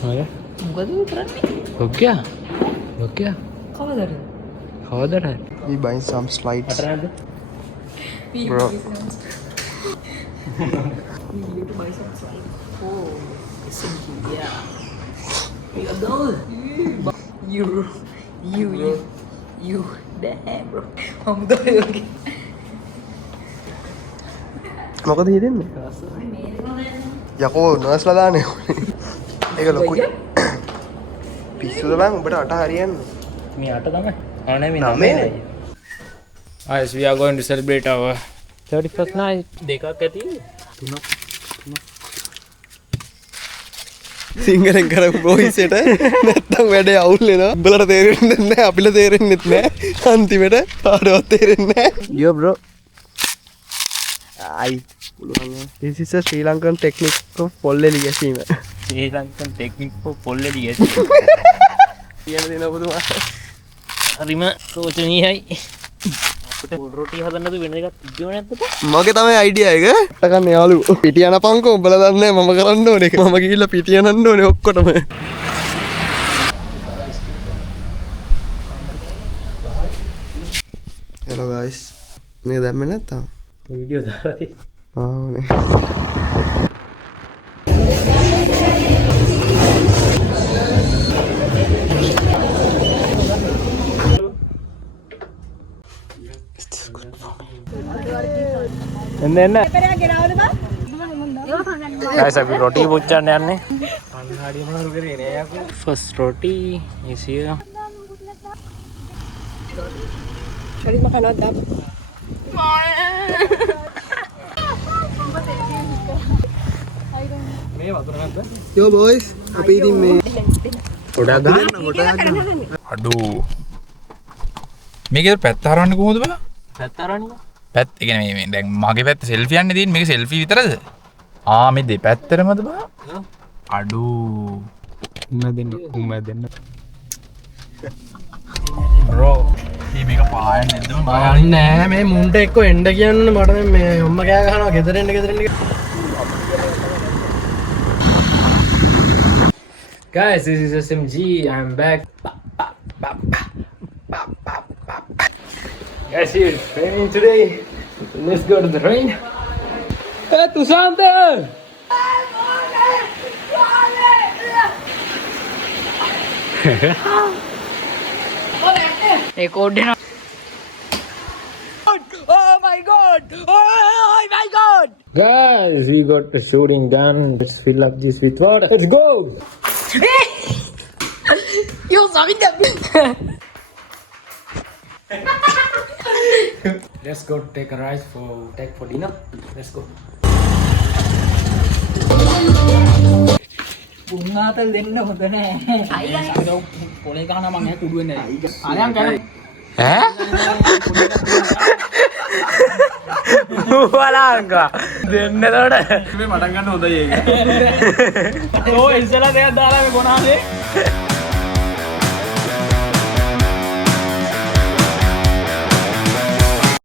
මොකද කරන්නේ? ඔක්කියා. කවදාද? We buying some slides. අතරද? Bro. We need to buy some slides. Oh, thank you. Yeah. We got those. You. Damn, bro. I'm going. මොකද හිතෙන්නේ? යකෝ නර්ස්ලා දාන්නේ. ඒක ලොකුයි. පිස්සුද බං උඹට අට හරියන්නේ. මේ අට තමයි. ආනේ මේ නමේ. Guys, we are going to celebrate our 31st night. දෙකක් ඇති. තුනක්. සිංහලෙන් කරපු වොයිස් එකට නැත්තම් වැඩේ අවුල් වෙනවා. උඹලට තේරෙන්නේ නැහැ අපිට තේරෙන්නෙත් නැහැ. අන්තිමට කාටවත් තේරෙන්නේ නැහැ. Yo bro. Ai. This is a Sri Lankan technique of පොල්ලෙලි ගැසීම. Sri Lankan technique for පොල්ලෙලි ගැසීම. කියන දේ නබුදුමා. හරිම සෝචනීයයි. අපිට පොල් රොටි හදන්නද වෙන එකක් තිබ්බේ නැද්ද? මගේ තමයි අයිඩියා එක. අටකන්න යාළුවෝ. පිටි යනපන්කෝ උඹලා දන්නේ මම කරන්න ඕනේ. මම ගිහිල්ලා පිටි යනන්න ඕනේ ඔක්කොටම. Hello guys. මේ දැම්මේ නැත්තම්? වීඩියෝ දාලා තියෙනවා. ආනේ. එන්න. Guys, අපි රොටි පුච්චන්න යන්නේ. අන්හාඩිය මොනවද කරේ නේ යකෝ. First roti is here. Kalis makanod dapat. මේ වතුර නැද්ද? Yo boys, අපි ඉතින් මේ ගොඩක් ගන්න. අඩු මේක පැත්ත හරවන්නේ කොහොමද බලා? පැත්ත අරන්නේ. පැත්ත ඒ කියන්නේ මේ දැන් මගේ පැත්ත සෙල්ෆි යන්නේ තියෙන්නේ මේක සෙල්ෆි විතරද? මේ දෙපැත්තටමද බලා? අඩු උම දෙන්න. බ්‍රෝ මේක පායන්නේ නැද්ද? පායන්නේ නැහැ මේ මුන්ට එක්ක එන්න කියන්නේ මට මේ අම්මා කෑ ගහනවා ගෙදර එන්න. Guys, this is SMG. I'm back. Guys, it's raining today. Let's go to the rain. Hey, Tusante! Hey, code. Oh my god! Oh my god! Guys, we got the shooting gun. Let's fill up this with water. Let's go! You saw it. Let's go take a ride for dinner. Let's go. පුංගාතල් දෙන්න හොඳ නෑ. අයියා පොලේ ගහන මං ඇහ කුඩු වෙන්නේ නෑ. ආලයන් කරේ. ඈ? වලාංගා දෙන්න එතකොට මේ මටන් ගන්න හොඳයි ඒක. ඕ ඉස්සලා දෙයක් දාලා මේ කොනානේ.